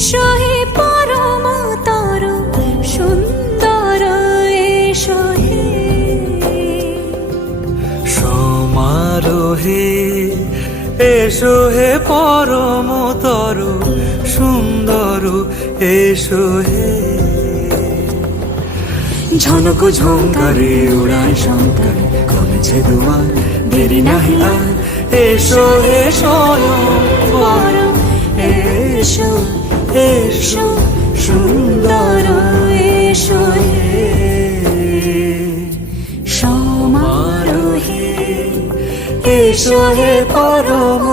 এসো হে পরম তরু সুন্দর, এসো হে সমারোহে, এসো হে পরম তরু সুন্দর, এসো হে ঝনক ঝঙ্কারে উড়ায় শঙ্কর, খুলেছে দুয়ার দেরি নাহি আর, এসো হে স্বয়ং পরম, এসো এসো সুন্দর, এসো হে সমারোহে, এসো হে পরম